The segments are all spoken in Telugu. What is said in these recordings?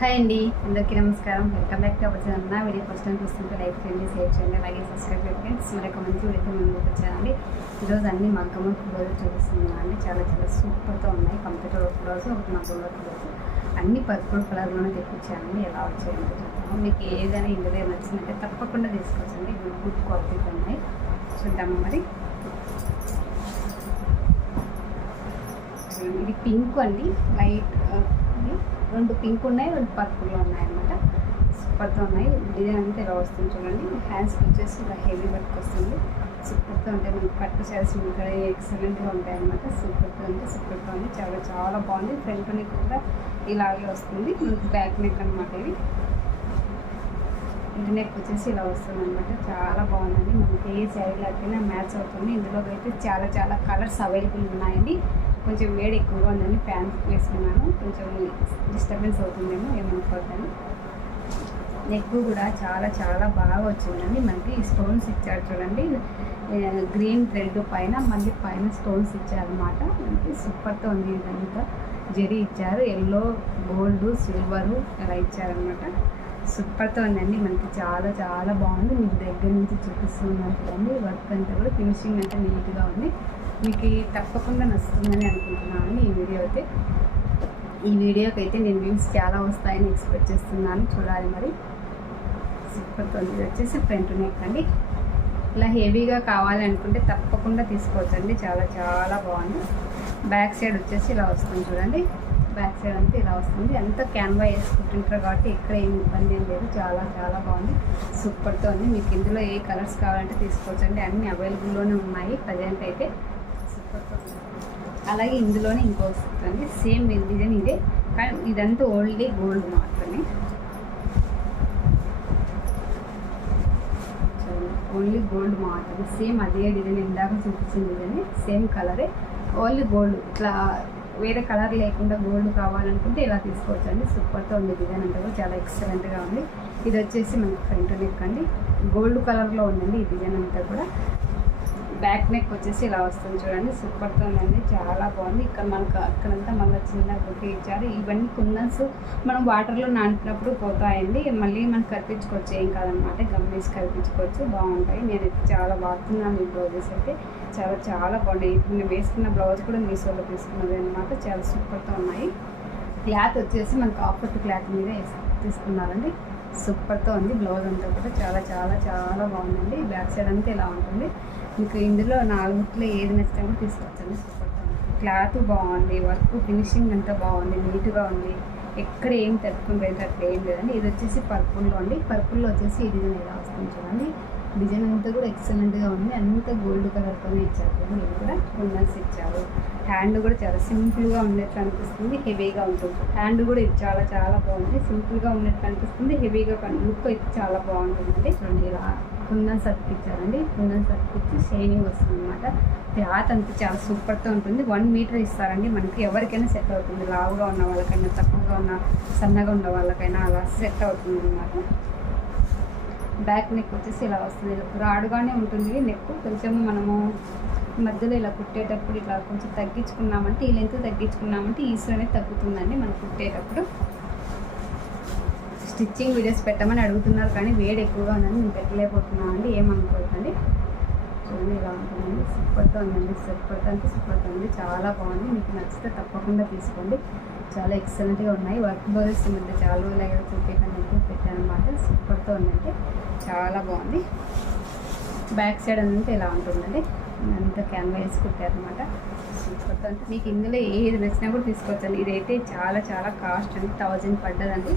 హాయ్ అండి, అందరికీ నమస్కారం. Welcome back to our channel. నా వీడియో ఫస్ట్ టైం చూస్తుంటే లైక్ చేయండి, షేర్ చేయండి, అలాగే సబ్స్క్రైబ్ చేయండి ఫ్రెండ్స్. మరొక మంచి వీడియోతో ముందుకు వచ్చానండి. ఈరోజు అన్ని మగ్గం వర్క్ బ్లౌజ్ చూపిస్తున్నాను అండి. చాలా చాలా సూపర్తో ఉన్నాయి. కంప్యూటర్ వర్క్ బ్లౌజ్, ఒకటి మగ్గం వర్క్ బ్లౌజ్ అన్ని పర్పుల్ కలర్లోనే తెప్పించానండి. ఎలా వచ్చాయంటే చూద్దాము. మీకు ఏదైనా ఇందులో నచ్చిందంటే తప్పకుండా తీసుకోవచ్చండి. గుడ్ క్వాలిటీతో ఉన్నాయి. చూద్దాము మరి. ఇది పింక్ అండి, లైట్ రెండు పింక్ ఉన్నాయి, రెండు పర్పుల్లో ఉన్నాయన్నమాట. సూపర్తో ఉన్నాయి. డిజైన్ అంతా ఇలా వస్తుంది చూడండి. హ్యాండ్స్ వచ్చేసి ఇలా హెవీ వర్క్ వస్తుంది. సూపర్తో ఉంటాయి. మనకి పట్టు శారీస్ ఇక్కడ ఎక్సలెంట్గా ఉంటాయి అన్నమాట. సూపర్తో అంటే సూపర్తో ఉంది. చాలా చాలా బాగుంది. ఫ్రంట్ నెక్ కూడా ఇలాగే వస్తుంది. మనకి బ్యాక్ నెక్ అనమాట. ఇది ఇంటి నెక్ వచ్చేసి ఇలా వస్తుంది అనమాట. చాలా బాగుందండి. మనకి ఏ శారీ లేకపోయినా మ్యాచ్ అవుతుంది. ఇందులో అయితే చాలా చాలా కలర్స్ అవైలబుల్ ఉన్నాయండి. కొంచెం వేడి ఎక్కువగా ఉందని ఫ్యాన్ వేసుకున్నాను. కొంచెం డిస్టర్బెన్స్ అవుతుందేమో, ఏమనుకోవద్దని. నెక్ కూడా చాలా చాలా బాగా వచ్చిందండి. మనకి స్టోన్స్ ఇచ్చారు చూడండి. గ్రీన్ థ్రెడ్ పైన మళ్ళీ పైన స్టోన్స్ ఇచ్చారనమాట. మనకి సూపర్తో ఉంది. ఇదంతా జరీ ఇచ్చారు. ఎల్లో, గోల్డ్, సిల్వరు ఇలా ఇచ్చారనమాట. సూపర్తో ఉందండి. మనకి చాలా చాలా బాగుంది. మీకు దగ్గర నుంచి చూపిస్తున్నాను చూడండి. వర్క్ అంతా కూడా ఫినిషింగ్ అంతా నీట్గా ఉంది. మీకు తప్పకుండా నచ్చుతుందని అనుకుంటున్నాను. ఈ వీడియోకి అయితే నేను వ్యూస్ చాలా వస్తాయని ఎక్స్పెక్ట్ చేస్తున్నాను. చూడాలి మరి. సూపర్తో ఉంది. ఇది వచ్చేసి ఫ్రంట్ నెక్ అండి. ఇలా హెవీగా కావాలి అనుకుంటే తప్పకుండా తీసుకోవచ్చండి. చాలా చాలా బాగుంది. బ్యాక్ సైడ్ వచ్చేసి ఇలా వస్తుంది చూడండి. బ్యాక్ సైడ్ అంతా ఇలా వస్తుంది. అంతా క్యాన్వా వేసుకుంటుంటారు కాబట్టి ఇక్కడ ఏం ఇబ్బంది ఏం లేదు. చాలా చాలా బాగుంది. సూపర్తో ఉంది. మీకు ఇందులో ఏ కలర్స్ కావాలంటే తీసుకోవచ్చండి. అన్నీ అవైలబుల్లోనే ఉన్నాయి ప్రజెంట్ అయితే. సూపర్తో ఉంది. అలాగే ఇందులోనే ఇంకో వస్తుంది. సేమ్ డిజైన్ ఇదే, కానీ ఇదంతా ఓన్లీ గోల్డ్ మాత్రమే. ఓన్లీ గోల్డ్ మాత్రమే. సేమ్ అదే డిజైన్, ఇందాక చూపించిన డిజైన్, సేమ్ కలరే, ఓన్లీ గోల్డ్. ఇట్లా వేరే కలర్ లేకుండా గోల్డ్ కావాలనుకుంటే ఇలా తీసుకోవచ్చండి. సూపర్తో ఉంది. డిజైన్ అంతా కూడా చాలా ఎక్సలెంట్గా ఉంది. ఇది వచ్చేసి మనకి ఫ్రంట్ నెక్ అండి. గోల్డ్ కలర్లో ఉందండి ఈ డిజైన్ అంతా కూడా. బ్యాక్ నెక్ వచ్చేసి ఇలా వస్తుంది చూడండి. సూపర్తో ఉందండి. చాలా బాగుంది. ఇక్కడ మనకు అక్కడంతా మళ్ళీ చిన్న బుట్టి ఇచ్చారు. ఇవన్నీ కుందన్స్ మనం వాటర్లో నానినప్పుడు పోతాయండి. మళ్ళీ మనం కరిపించుకోవచ్చు, ఏం కాదనమాట. గమ్మేసి కరిపించుకోవచ్చు. బాగుంటాయి. నేను చాలా వాడుతున్నాను ఈ బ్లౌజెస్ అయితే. చాలా చాలా బాగుంటాయి. ఇప్పుడు నేను వేసుకున్న బ్లౌజ్ కూడా మీషోలో తీసుకున్నది అనమాట. చాలా సూపర్తో ఉన్నాయి. క్లాత్ వచ్చేసి మనకు ఆఫర్ క్లాత్ మీద తీసుకున్నారండి. సూపర్తో ఉంది. బ్లౌజ్ అంతా కూడా చాలా చాలా చాలా బాగుందండి. బ్యాక్ సైడ్ అంతా ఇలా ఉంటుంది. మీకు ఇందులో 4 ఏది నచ్చినా కూడా తీసుకోవచ్చండి. సూపర్తో ఉంది. క్లాత్ బాగుంది. వర్క్ ఫినిషింగ్ అంతా బాగుంది. నీట్గా ఉంది. ఎక్కడ ఏం తట్టుకుని పోయితే అట్లా ఏం లేదండి. ఇది వచ్చేసి పర్పుల్లో అండి. పర్పుల్లో వచ్చేసి ఈ డిజైన్ ఇలా వస్తుంది చూడండి. డిజైన్ అంతా కూడా ఎక్సలెంట్గా ఉంది. అంతా గోల్డ్ కలర్తోనే ఇచ్చారు చూడండి. ఇది కూడా కుందన్స్ ఇచ్చారు. హ్యాండ్ కూడా చాలా సింపుల్గా ఉన్నట్లు అనిపిస్తుంది, హెవీగా ఉంటుంది. హ్యాండ్ కూడా ఇది చాలా చాలా బాగుంది. సింపుల్గా ఉన్నట్లు అనిపిస్తుంది, హెవీగా లుక్ అయితే చాలా బాగుంటుందండి. చూడండి ఇలా కుందన్స్ అతికిచ్చారండి. కుందన్స్ అతికిచ్చి షైనింగ్ వస్తుంది అనమాట. క్లాత్ అంతా చాలా సూపర్తో ఉంటుంది. 1 మీటర్ ఇస్తారండి. మనకి ఎవరికైనా సెట్ అవుతుంది. లావుగా ఉన్న వాళ్ళకైనా, తక్కువగా ఉన్న సన్నగా ఉన్న వాళ్ళకైనా అలా సెట్ అవుతుంది అనమాట. బ్యాక్ నెక్ వచ్చేసి ఇలా వస్తుంది. రాడుగానే ఉంటుంది నెక్. కొంచెం మనము మధ్యలో ఇలా కుట్టేటప్పుడు ఇట్లా కొంచెం తగ్గించుకున్నామంటే, ఈ లెంత్ తగ్గించుకున్నామంటే ఈజీగానే తగ్గుతుందండి మనం కుట్టేటప్పుడు. స్టిచ్చింగ్ వీడియోస్ పెట్టమని అడుగుతున్నారు, కానీ వేడి ఎక్కువగా ఉందని నేను పెట్టలేకపోతున్నాను అండి. ఏమనుకోవద్దండి. చూడండి ఇలా ఉంటుందండి. సూపర్తో ఉందండి. సూపర్తో అంటే సూపర్తో ఉంది. చాలా బాగుంది. మీకు నచ్చితే తప్పకుండా తీసుకోండి. చాలా ఎక్సలెంట్గా ఉన్నాయి. వర్క్ బ్లౌజెస్ మధ్య చాలా రోజులు చూపించడానికి పెట్టాను అనమాట. సూపర్తో ఉందంటే చాలా బాగుంది. బ్యాక్ సైడ్ అంతా ఇలా ఉంటుందండి. అంతా క్యాన్వా వేసి కుట్టారనమాట. సూపర్తో అంటే మీకు ఇందులో ఏది నచ్చినా కూడా తీసుకోవచ్చండి. ఇదైతే చాలా చాలా కాస్ట్ అండి. 1000 పడ్డదండి.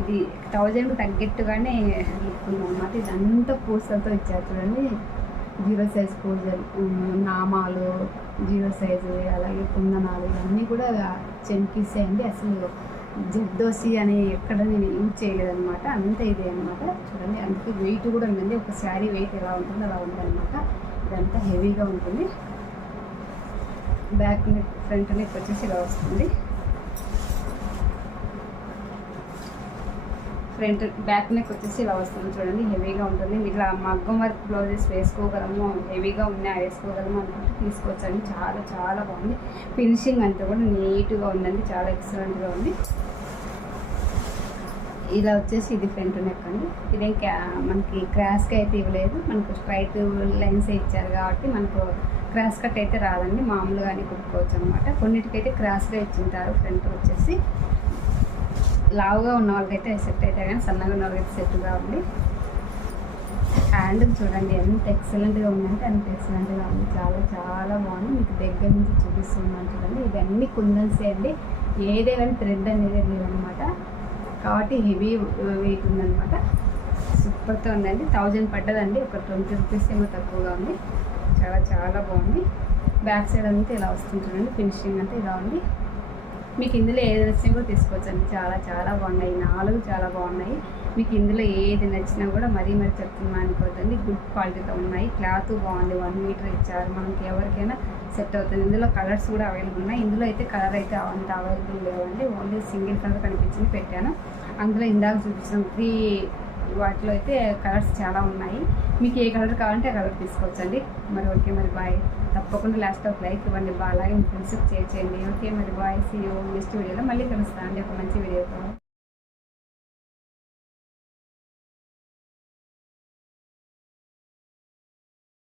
ఇది 1000కు తగ్గట్టుగానే లుక్ ఉందన్నమాట. ఇదంతా పూసలతో ఇచ్చారు చూడండి. 0 సైజ్ పూజలు, నామాలు 0 సైజు, అలాగే కుందనాలు ఇవన్నీ కూడా చెంకిసే అండి. అసలు జర్దోసి అని ఎక్కడ నేను యూజ్ చేయలేదన్నమాట. అంతా ఇదే అనమాట. చూడండి, అందుకే వెయిట్ కూడా ఉందండి. ఒక శారీ వెయిట్ ఎలా ఉంటుందో అలా ఉందన్నమాట. ఇదంతా హెవీగా ఉంటుంది. బ్యాక్ నెక్, ఫ్రంట్ నెక్ వచ్చేసి ఇలా వస్తుంది. ఫ్రంట్ బ్యాక్ నెక్ వచ్చేసి ఇలా వస్తుంది చూడండి. హెవీగా ఉంటుంది. ఇట్లా మగ్గం వర్క్ బ్లౌజెస్ వేసుకోగలము, హెవీగా ఉన్నాయి వేసుకోగలము అనుకుంటే తీసుకోవచ్చండి. చాలా చాలా బాగుంది. ఫినిషింగ్ అంతా కూడా నీట్గా ఉందండి. చాలా ఎక్సలెంట్గా ఉంది. ఇలా వచ్చేసి ఇది ఫ్రంట్ నెక్ అండి. ఇదేం మనకి క్రాస్గా అయితే ఇవ్వలేదు, మనకు స్ట్రైట్ లైన్స్ ఇచ్చారు కాబట్టి మనకు క్రాస్ కట్ అయితే రాదండి, మామూలుగానే కుట్టుకోవచ్చు అనమాట. కొన్నిటికైతే క్రాస్గా ఇచ్చింటారు. ఫ్రంట్ వచ్చేసి లావుగా ఉన్న వాళ్ళకైతే సెట్ అయితే, కానీ సన్నగా ఉన్న వాళ్ళకైతే సెట్ కావాలి. హ్యాండ్ చూడండి ఎంత ఎక్సలెంట్గా ఉందంటే అంత ఎక్సలెంట్గా ఉంది, చాలా చాలా బాగుంది. మీకు దగ్గర నుంచి చూపిస్తున్నాను చూడండి. ఇవన్నీ కుందన్సే అండి, ఏదే కానీ థ్రెడ్ అనేది లేదనమాట, కాబట్టి హెవీ వెయిట్ ఉందనమాట. సూపర్తో ఉందండి. 1000 పడ్డదండి, ఒక 20 రూపీస్ ఏమో తక్కువగా ఉంది. చాలా చాలా బాగుంది. బ్యాక్ సైడ్ అంతా ఇలా వస్తుంది చూడండి, ఫినిషింగ్ అంతా ఇలా ఉంది. మీకు ఇందులో ఏది నచ్చినా కూడా తీసుకోవచ్చండి, చాలా చాలా బాగున్నాయి. 4 చాలా బాగున్నాయి. మీకు ఇందులో ఏది నచ్చినా కూడా మరీ చెప్తున్నా అనుకోవద్దండి, గుడ్ క్వాలిటీతో ఉన్నాయి. క్లాత్ బాగుంది, 1 మీటర్ ఇచ్చారు, మనకి ఎవరికైనా సెట్ అవుతుంది. ఇందులో కలర్స్ కూడా అవైలబుల్ ఉన్నాయి. ఇందులో అయితే కలర్ అయితే అంత అవైలబుల్ లేవండి, ఓన్లీ సింగిల్ కలర్ కనిపించింది పెట్టాను. అందులో ఇందాక చూపించిన 3 వాటిలో అయితే కలర్స్ చాలా ఉన్నాయి. మీకు ఏ కలర్ కావాలంటే ఆ కలర్ తీసుకోవచ్చండి. మరి ఓకే, మరి బాయ్. తప్పకుండా లాస్ట్ ఒక లైక్ ఇవ్వండి, అలాగే మీ ఫ్రెండ్స్కి షేర్ చేయండి. ఓకే మరి బాయ్, సీ యూ నెక్స్ట్ వీడియోలో మళ్ళీ కలుస్తాను అండి ఒక మంచి వీడియోతో.